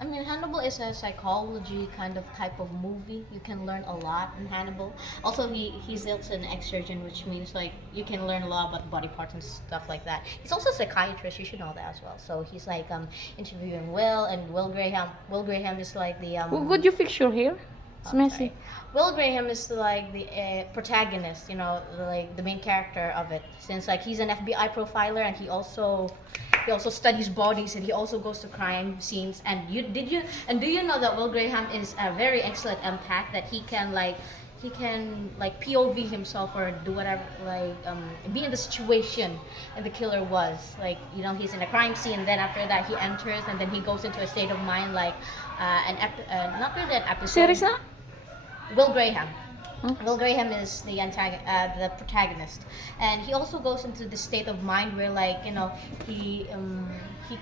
I mean, Hannibal is a psychology kind of type of movie. You can learn a lot in Hannibal. Also, he's also an ex-surgeon, which means like you can learn a lot about body parts and stuff like that. He's also a psychiatrist. You should know that as well. So he's like interviewing Will and Will Graham. Will Graham is like the Could you fix your hair? It's messy. sorry. Will Graham is like the protagonist, like the main character of it. Since like he's an FBI profiler and he also studies bodies and he also goes to crime scenes. And do you know that Will Graham is a very excellent empath, that he can POV himself or do whatever, be in the situation and the killer was. Like, he's in a crime scene, and then after that he enters and then he goes into a state of mind like not really an episode. Series na? Will Graham. Huh? Will Graham is the the protagonist, and he also goes into the state of mind where he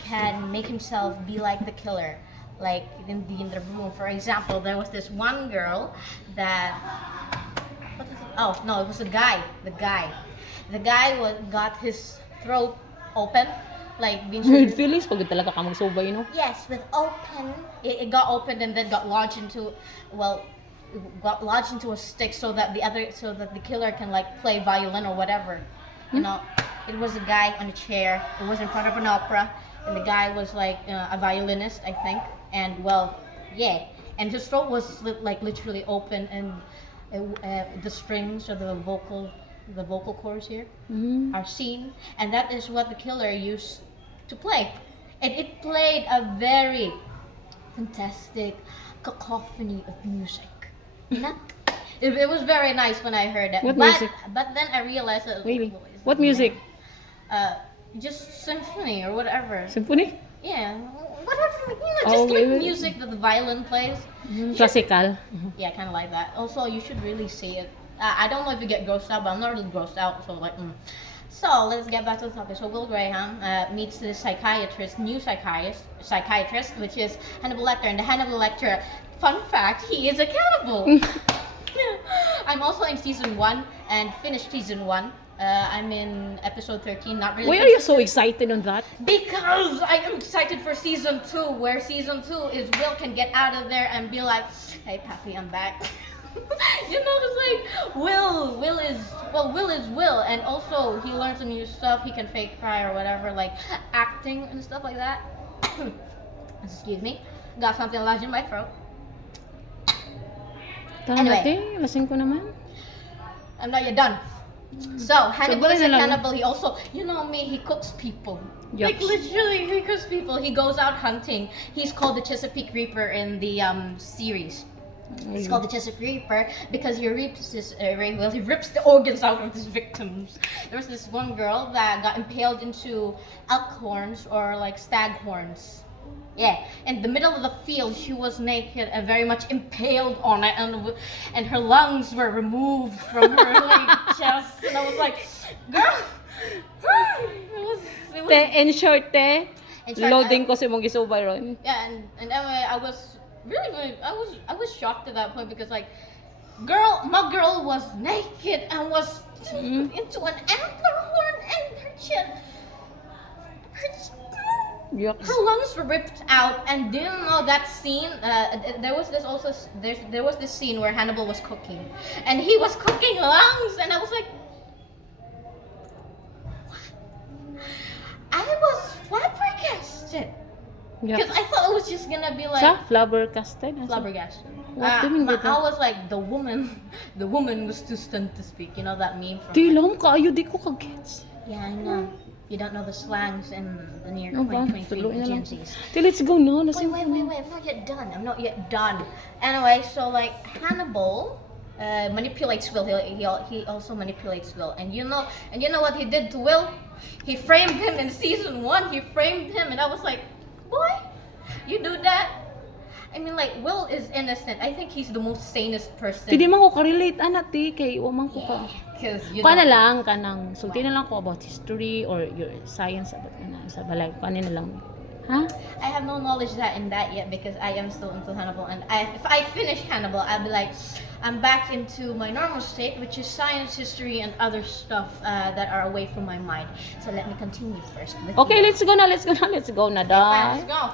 can make himself be like the killer, like in the room. For example, there was this one girl that oh no, it was a guy. The guy got his throat open, like being Weird feelings pag talaga ka magsubay, no? Yes, with open. It got opened and then got lodged into a stick so that the killer can play violin or whatever. It was a guy on a chair. It was in front of an opera, and the guy was a violinist, I think. And and his throat was literally open, and the strings or the vocal cords here are seen, and that is what the killer used to play. And it played a very fantastic cacophony of music. It was very nice when I heard that. What music? But then I realized that. Really? What music? Just symphony or whatever. Symphony? Yeah, whatever. Just wait. music that the violin plays. Classical. Yeah, kind of like that. Also, you should really see it. I don't know if you get grossed out, but I'm not really grossed out. So So let's get back to the topic. So Will Graham meets this new psychiatrist, which is Hannibal Lecter. And the Hannibal Lecter, fun fact, he is a cannibal. I'm also in season 1 and finished season 1. I'm in episode 13. Not really. Why are you so excited on that? Because I am excited for season 2, where season 2 is Will can get out of there and be like, "Hey, Pappy, I'm back." It's like Will is Will, and also he learns some new stuff. He can fake cry or whatever, like acting and stuff like that. Excuse me, got something lodged in my throat. Anyway. Lasing ko naman. I'm not yet done. So Hannibal is a lang. cannibal. He also, he cooks people. Yucks. Like literally, he cooks people. He goes out hunting. He's called the Chesapeake Reaper in the series. He's called the Chesapeake Reaper because he rips he rips the organs out of his victims. There was this one girl that got impaled into elk horns or stag horns. Yeah, in the middle of the field, she was naked and very much impaled on it, and her lungs were removed from her chest. And I was like, girl, it was In short, loading I- ko si mong gisubay ron. Yeah, and anyway, I was shocked at that point because my girl was naked and was into an antler horn, and her lungs were ripped out. And do you know that scene? There was this scene where Hannibal was cooking, and he was cooking lungs, and I was like, what? I was flabbergasted. Because I thought it was just gonna be like Flabbergasted? flabbergasted. What do you mean by that? I was like, the woman was too stunned to speak. You know that meme from? Di lang kaayo, di ko kagets. Yeah, I know. You don't know the slangs in the near ba? 2023 Tuloy na lang. Gen Zs. Let's go na. Wait, I'm not yet done. Anyway, so Hannibal manipulates Will. He also manipulates Will, and you know what he did to Will? He framed him in season 1. He framed him, and I was like, boy, you do that? I mean, Will is innocent. I think he's the most sanest person. Hindi man ko ka-relate, anak, kay uman ko ka. Because Kana lang, sulti na lang ko about history or your science about sa balay. Kanina lang. Ha? I have no knowledge in that yet because I am still into Hannibal, and if I finish Hannibal, I'll be like, I'm back into my normal state, which is science, history, and other stuff that are away from my mind. So let me continue first. Okay, let's go na, da. Let's go.